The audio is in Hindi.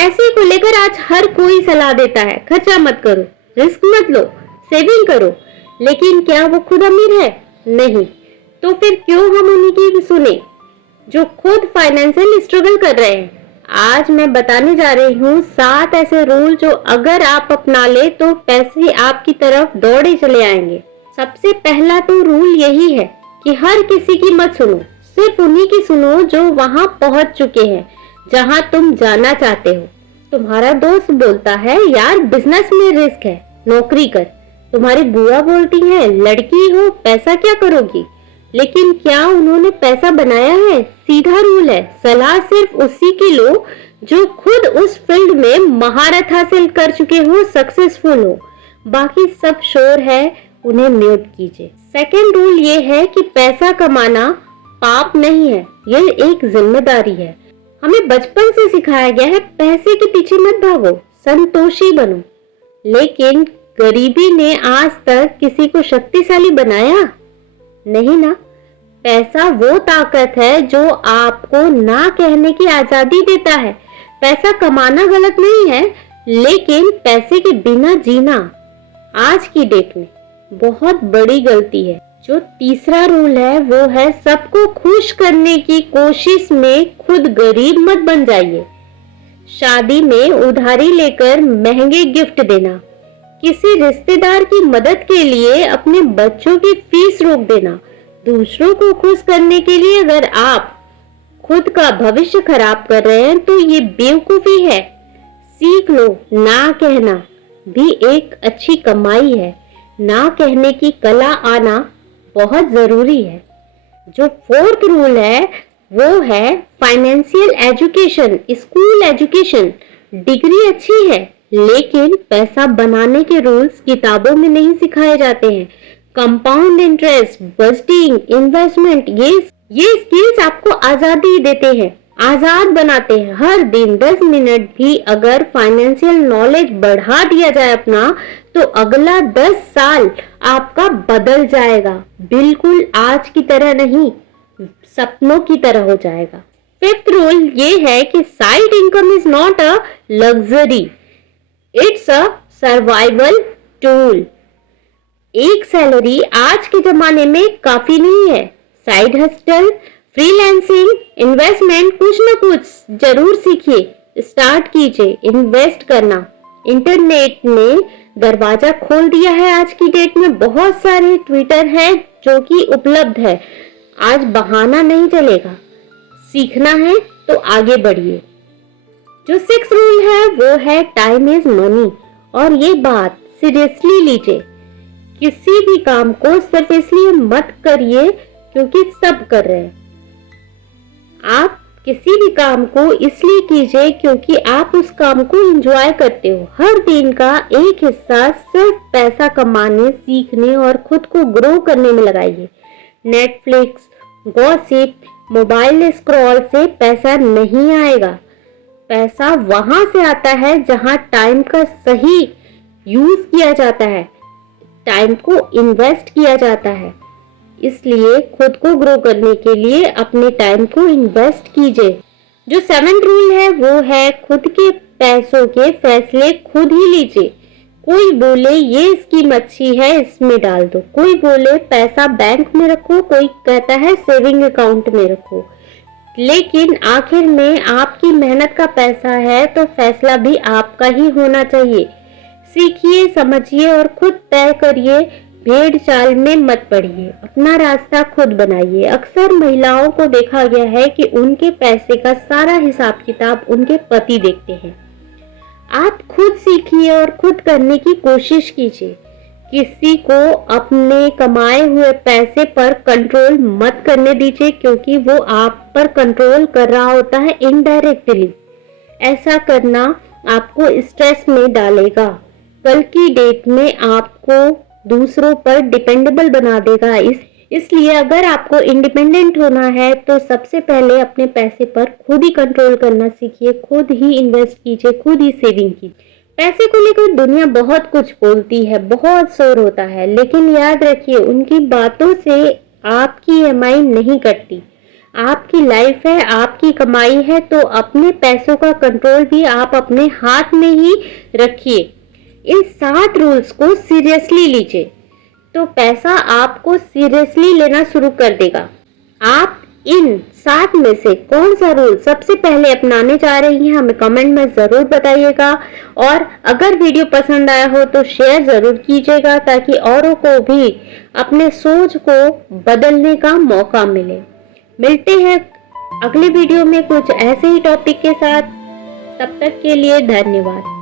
पैसे को लेकर आज हर कोई सलाह देता है, खर्चा मत करो, रिस्क मत लो, सेविंग करो। लेकिन क्या वो खुद अमीर है? नहीं। तो फिर क्यों हम उन्हीं की सुने जो खुद फाइनेंशियल स्ट्रगल कर रहे हैं। आज मैं बताने जा रही हूँ 7 ऐसे रूल जो अगर आप अपना ले तो पैसे आपकी तरफ दौड़े चले आएंगे। सबसे पहला तो रूल यही है कि हर किसी की मत सुनो, सिर्फ उन्हीं की सुनो जो वहां पहुंच चुके हैं जहां तुम जाना चाहते हो। तुम्हारा दोस्त बोलता है यार बिजनेस में रिस्क है, नौकरी कर। तुम्हारी बुआ बोलती है लड़की हो, पैसा क्या करोगी। लेकिन क्या उन्होंने पैसा बनाया है? सीधा रूल है, सलाह सिर्फ उसी की लो जो खुद उस फील्ड में महारत हासिल कर चुके हो, सक्सेसफुल हो। बाकी सब शोर है, उन्हें म्यूट कीजिए। सेकेंड रूल ये है कि पैसा कमाना पाप नहीं है, ये एक जिम्मेदारी है। हमें बचपन से सिखाया गया है पैसे के पीछे मत भागो, संतोषी बनो। लेकिन गरीबी ने आज तक किसी को शक्तिशाली बनाया? नहीं ना। पैसा वो ताकत है जो आपको ना कहने की आजादी देता है। पैसा कमाना गलत नहीं है, लेकिन पैसे के बिना जीना आज की डेट में बहुत बड़ी गलती है। जो तीसरा रूल है वो है सबको खुश करने की कोशिश में खुद गरीब मत बन जाइए। शादी में उधारी लेकर महंगे गिफ्ट देना, किसी रिश्तेदार की मदद के लिए अपने बच्चों की फीस रोक देना, दूसरों को खुश करने के लिए अगर आप खुद का भविष्य खराब कर रहे हैं तो ये बेवकूफी है। सीख लो, ना कहना भी एक अच्छी कमाई है। ना कहने की कला आना बहुत जरूरी है। जो फोर्थ रूल है वो है financial education, school education. Degree अच्छी है लेकिन पैसा बनाने के रूल्स किताबों में नहीं सिखाए जाते हैं। कंपाउंड इंटरेस्ट, बजटिंग, इन्वेस्टमेंट, ये स्किल्स आपको आजादी देते हैं, आजाद बनाते हैं। हर दिन 10 मिनट भी अगर फाइनेंशियल नॉलेज बढ़ा दिया जाए अपना, तो अगला 10 साल आपका बदल जाएगा। बिल्कुल आज की तरह नहीं, सपनों की तरह हो जाएगा। फिफ्थ रूल ये है कि side income is not a luxury, it's a survival tool. एक सैलरी आज के जमाने में काफी नहीं है। साइड हस्टल, फ्रीलांसिंग, इन्वेस्टमेंट, कुछ ना कुछ जरूर सीखिए, स्टार्ट कीजिए। इन्वेस्ट करना इंटरनेट ने दरवाजा खोल दिया है। आज की डेट में बहुत सारे ट्विटर है जो कि उपलब्ध है। आज बहाना नहीं चलेगा, सीखना है तो आगे बढ़िए। जो 6th रूल है वो है टाइम इज मनी, और ये बात सीरियसली लीजिए। किसी भी काम को सिर्फ इसलिए मत करिए क्योंकि सब कर रहे हैं। आप किसी भी काम को इसलिए कीजिए क्योंकि आप उस काम को एंजॉय करते हो। हर दिन का एक हिस्सा सिर्फ पैसा कमाने, सीखने और खुद को ग्रो करने में लगाइए। नेटफ्लिक्स, गॉसिप, मोबाइल स्क्रॉल से पैसा नहीं आएगा। पैसा वहां से आता है जहां टाइम का सही यूज किया जाता है, टाइम को इन्वेस्ट किया जाता है। इसलिए खुद को ग्रो करने के लिए अपने टाइम को इन्वेस्ट कीजिए। जो 7th रूल है वो है खुद के पैसों के फैसले खुद ही लीजिए। कोई बोले ये स्कीम अच्छी है, इसमें डाल दो। कोई बोले पैसा बैंक में रखो, कोई कहता है सेविंग अकाउंट में रखो। लेकिन आखिर में आपकी मेहनत का पैसा है तो फैसला भी आपका ही होना चाहिए। सीखिए, समझिए और खुद तय करिए। भेड़ चाल में मत पड़िए, अपना रास्ता खुद बनाइए। अक्सर महिलाओं को देखा गया है कि उनके पैसे का सारा हिसाब किताब उनके पति देखते हैं। आप खुद सीखिए और खुद करने की कोशिश कीजिए। किसी को अपने कमाए हुए पैसे पर कंट्रोल मत करने दीजिए क्योंकि वो आप पर कंट्रोल कर रहा होता है इनडायरेक्टली। ऐसा करना आपको स्ट्रेस में डालेगा, कल की डेट में आपको दूसरों पर डिपेंडेबल बना देगा। इसलिए अगर आपको इंडिपेंडेंट होना है तो सबसे पहले अपने पैसे पर खुद ही कंट्रोल करना सीखिए, खुद ही इन्वेस्ट कीजिए, खुद ही सेविंग कीजिए। पैसे को लेकर दुनिया बहुत कुछ बोलती है, बहुत शोर होता है, लेकिन याद रखिए उनकी बातों से आपकी ईएमआई नहीं कटती। आपकी लाइफ है, आपकी कमाई है, तो अपने पैसों का कंट्रोल भी आप अपने हाथ में ही रखिए। इन 7 रूल्स को सीरियसली लीजिए तो पैसा आपको सीरियसली लेना शुरू कर देगा। आप इन 7 में से कौन सा रूल सबसे पहले अपनाने जा रही हैं, हमें कमेंट में जरूर बताइएगा। और अगर वीडियो पसंद आया हो तो शेयर जरूर कीजिएगा ताकि औरों को भी अपने सोच को बदलने का मौका मिले। मिलते हैं अगले वीडियो में कुछ ऐसे ही टॉपिक के साथ। तब तक के लिए धन्यवाद।